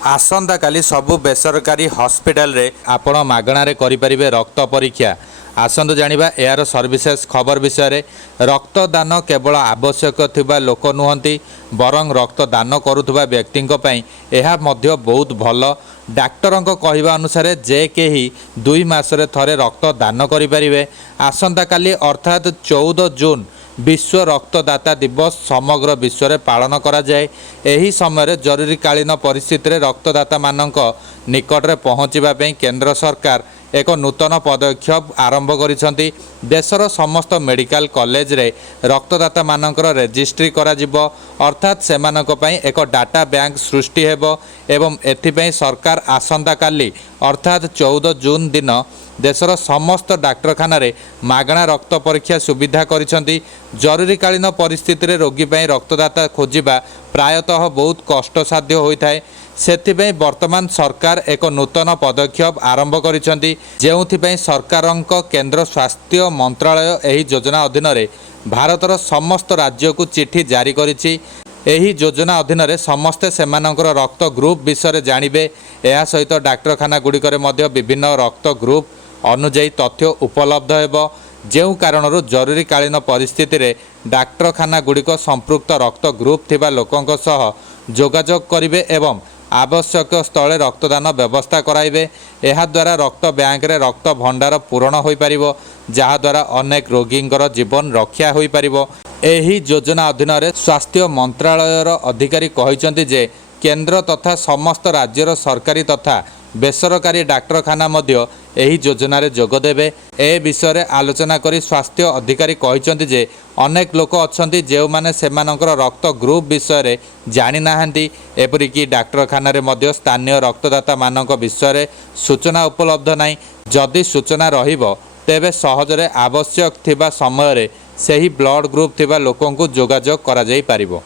आसंता काली सबु बेसरकारी हॉस्पिटल रे आपण मागणारे करिपारिबे रक्त परीक्षा। आसंतु जानिबा यार सर्विसेस खबर विषय रे। रक्तदान केवल आवश्यक थिबा लोक नुहंती बरं रक्तदान करुथुबा व्यक्तिंक पई एहा मध्य बहुत भल। डाक्टरंक कहिबा अनुसार जे केही 2 मासरे थरे रक्तदान करिपारिबे। आसंता काली अर्थात 14 जून विश्व रक्तदाता दिवस समग्र विश्व में पालन करा जाए। एही समय जरूरीकालीन परिस्थिति रक्तदाता मानक निकट में पहुँचवा केंद्र सरकार एक नूतन पदक्षेप आरंभ करिसेंती। देशर समस्त मेडिकल कॉलेज रे रक्तदाता मानकर रेजिस्ट्री करा जिवो, अर्थात सेमानक पई एक डाटा बैंक सृष्टि हेबो एवं एथिपई सरकार आसंता काली अर्थात 14 जून दिन देशर समस्त डाक्तरखाना रे मागणा रक्त परीक्षा सुविधा करिसेंती। जरूरीकालीन परिस्थिति रोगी पई रक्तदाता खोजिबा प्रायतः बहुत कष्टसाध्य होइथाय। सेथिपई वर्तमान सरकार एक नूतन पदक्षेप आरंभ करिसेंती, जेउथिपई सरकारक केंद्र स्वास्थ्य मंत्रालय एही योजना अधीन रे भारतर समस्त राज्य को चिठी जारी करिछि। एही योजना अधीन रे समस्ते सेमानकर रक्त ग्रुप विषय जानिबे। एहा सहित डाक्तरखाना गुड़िकरे मध्य विभिन्न रक्त ग्रुप अनुଯାयी तथ्य उपलब्ध हेबो, जेउ कारणरू जरूरीकालीन परिस्थिति रे डाक्तरखाना गुड़िक संपृक्त रक्त ग्रुप थिबा लोकंक सह जोगाजोग करिवे एवं आवश्यक स्थले रक्तदान व्यवस्था कराइबे। एहा द्वारा रक्त बैंक रे रक्त भंडार पूरण होई परिबो, जहा द्वारा अनेक रोगींकर जीवन रक्षा होई परिबो। एही योजना अधीन रे स्वास्थ्य मंत्रालयर अधिकारी कहिसेंती जे केंद्र तथा समस्त राज्यर सरकारी तथा बेसरकारी डाक्तरखाना मध्य एही योजना रे जोग देबे। ए विषय रे आलोचना करी स्वास्थ्य अधिकारी कहिसेंती जे अनेक लोक अछंती जे माने सेमानकर रक्त ग्रुप विषय रे जानि नाहंती। एपरि कि डाक्तरखाना रे मध्य स्थानीय रक्तदाता मानक विषय रे सूचना उपलब्ध नाही। जदि सूचना रहिबो तेबे सहजरे आवश्यक थिबा समय रे सही ब्लड ग्रुप थिबा लोकंकु जोगाजोग करा जाई पारिबो।